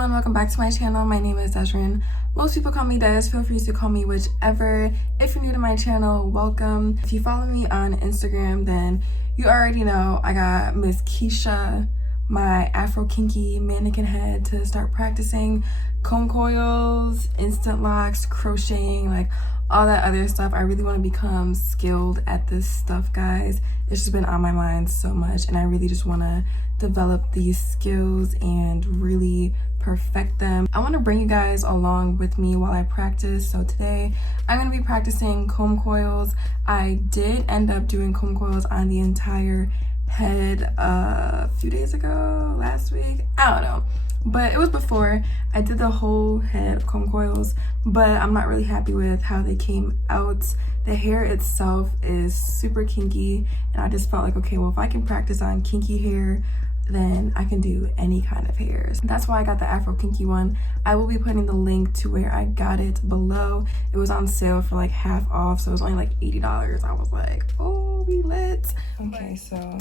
everyone, welcome back to my channel. My name is Deszren. Most people call me Des. Feel free to call me whichever. If you're new to my channel, welcome. If you follow me on Instagram, then you already know I got Miss Keisha, my Afro kinky mannequin head, to start practicing comb coils, instant locks, crocheting, like all that other stuff. I really want to become skilled at this stuff, guys. It's just been on my mind so much, and I really just want to develop these skills and really perfect them. I want to bring you guys along with me while I practice. So today I'm going to be practicing comb coils. I did end up doing comb coils on the entire head a few days ago, last week, I don't know, but it was before I did the whole head of comb coils. But I'm not really happy with how they came out. The hair itself is super kinky, and I just felt like, okay, well, if I can practice on kinky hair, then I can do any kind of hairs. That's why I got the Afro kinky one. I will be putting the link to where I got it below. It was on sale for like half off, so it was only like $80. I was like, oh, we lit. Okay, so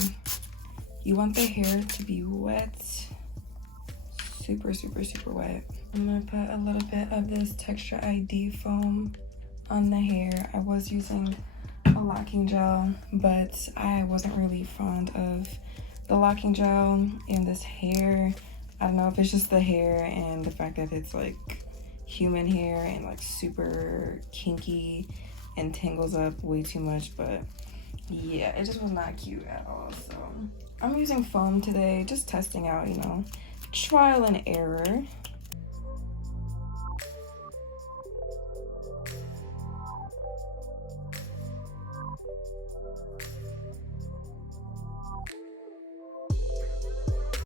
you want the hair to be wet, super wet. I'm gonna put a little bit of this Texture ID foam on the hair. I was using a locking gel, but I wasn't really fond of the locking gel in this hair. I don't know if it's just the hair and the fact that it's like human hair and like super kinky and tangles up way too much, but yeah, it just was not cute at all. So I'm using foam today, just testing out, you know, trial and error.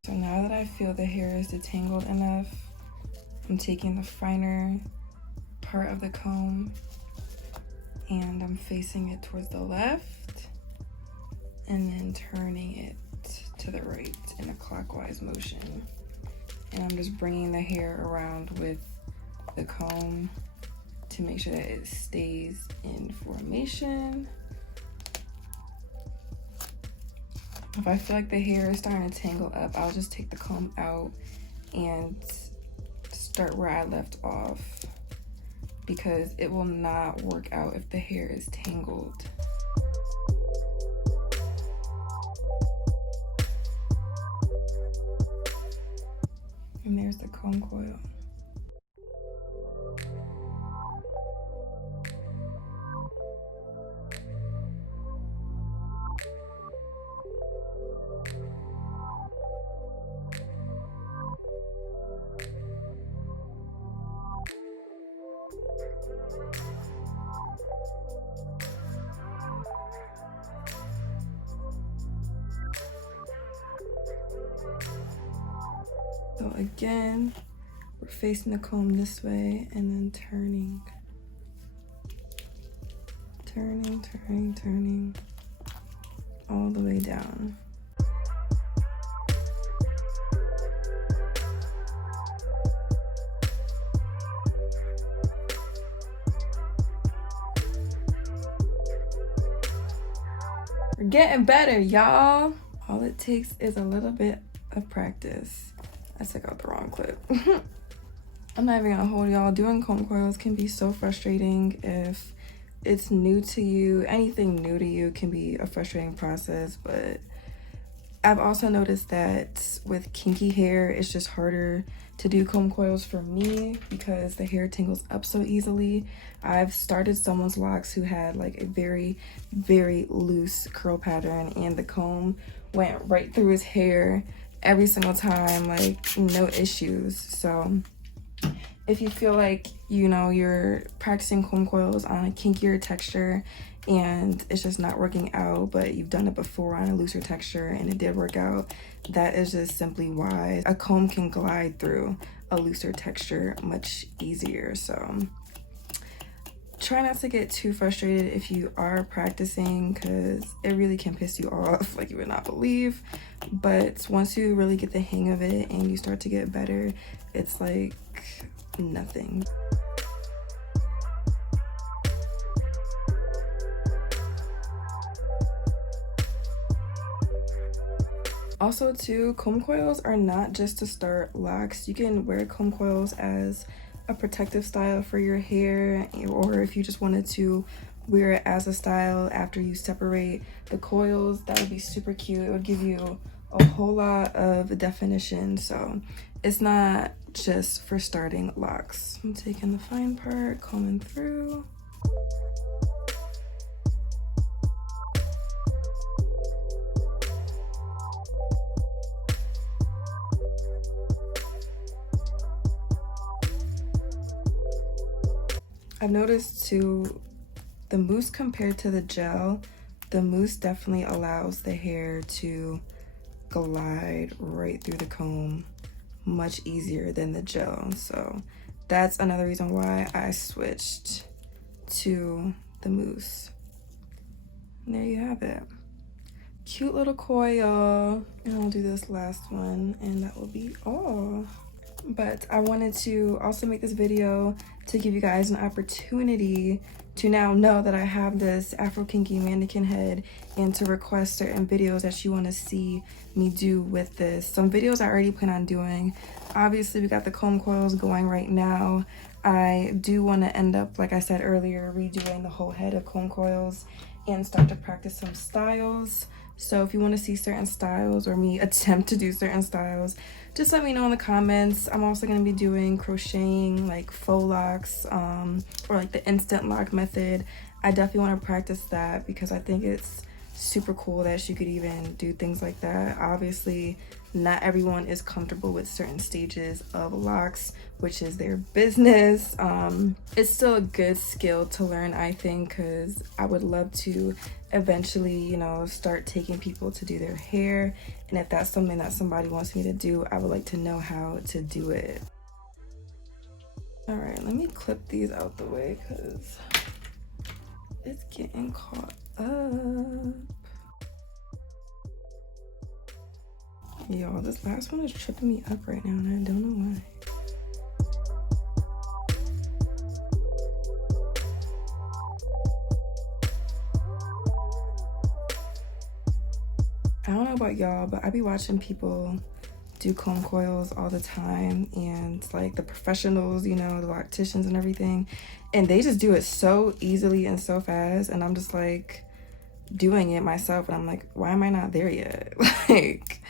So now that I feel the hair is detangled enough, I'm taking the finer part of the comb and I'm facing it towards the left and then turning it to the right in a clockwise motion. And I'm just bringing the hair around with the comb to make sure that it stays in formation. If I feel like the hair is starting to tangle up, I'll just take the comb out and start where I left off, because it will not work out if the hair is tangled. And there's the comb coil. So again, we're facing the comb this way and then turning all the way down. We're getting better, y'all. All it takes is a little bit of practice. I took out the wrong clip. I'm not even gonna hold y'all. Doing comb coils can be so frustrating if it's new to you. Anything new to you can be a frustrating process, but I've also noticed that with kinky hair, it's just harder to do comb coils for me because the hair tangles up so easily. I've started someone's locks who had like a very loose curl pattern, and the comb went right through his hair every single time, like no issues. So if you feel like, you know, you're practicing comb coils on a kinkier texture and it's just not working out, but you've done it before on a looser texture and it did work out, that is just simply why. A comb can glide through a looser texture much easier. So try not to get too frustrated if you are practicing, because it really can piss you off like you would not believe. But once you really get the hang of it and you start to get better, it's like nothing. Also too, comb coils are not just to start locks. You can wear comb coils as a protective style for your hair, or if you just wanted to wear it as a style after you separate the coils, that would be super cute. It would give you a whole lot of definition. So it's not just for starting locks. I'm taking the fine part, combing through. I've noticed too, the mousse compared to the gel, the mousse definitely allows the hair to glide right through the comb much easier than the gel. So that's another reason why I switched to the mousse. And there you have it. Cute little coil. And I'll do this last one and that will be all. But I wanted to also make this video to give you guys an opportunity to now know that I have this Afro Kinky mannequin head and to request certain videos that you want to see me do with this. Some videos I already plan on doing. Obviously, we got the comb coils going right now. I do want to end up, like I said earlier, redoing the whole head of comb coils and start to practice some styles. So if you want to see certain styles or me attempt to do certain styles, just let me know in the comments. I'm also going to be doing crocheting, like faux locks, or like the instant lock method. I definitely want to practice that because I think it's super cool that you could even do things like that. Obviously, not everyone is comfortable with certain stages of locks, which is their business. It's still a good skill to learn, I think, because I would love to eventually, you know, start taking people to do their hair. And if that's something that somebody wants me to do, I would like to know how to do it. All right, let me clip these out the way because it's getting caught up. Y'all, this last one is tripping me up right now and I don't know why. I don't know about y'all, but I be watching people do comb coils all the time, and like the professionals, you know, the locticians and everything, and they just do it so easily and so fast, and I'm just like doing it myself and I'm like, why am I not there yet? Like,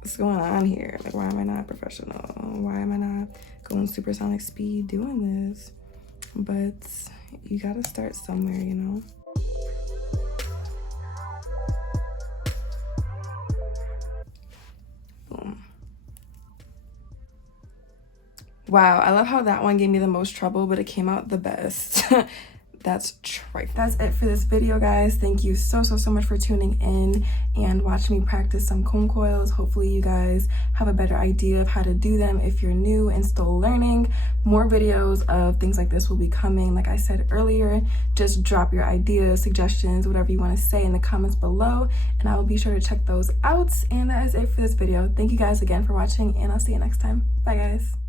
what's going on here? Like, why am I not professional? Why am I not going supersonic speed doing this? But you gotta start somewhere, you know. Boom. Wow, I love how that one gave me the most trouble, but it came out the best. That's trifling. That's it for this video, guys. Thank you so much for tuning in and watching me practice some comb coils. Hopefully you guys have a better idea of how to do them if you're new and still learning. More videos of things like this will be coming. Like I said earlier, just drop your ideas, suggestions, whatever you want to say in the comments below, and I will be sure to check those out. And that is it for this video. Thank you guys again for watching, and I'll see you next time. Bye, guys.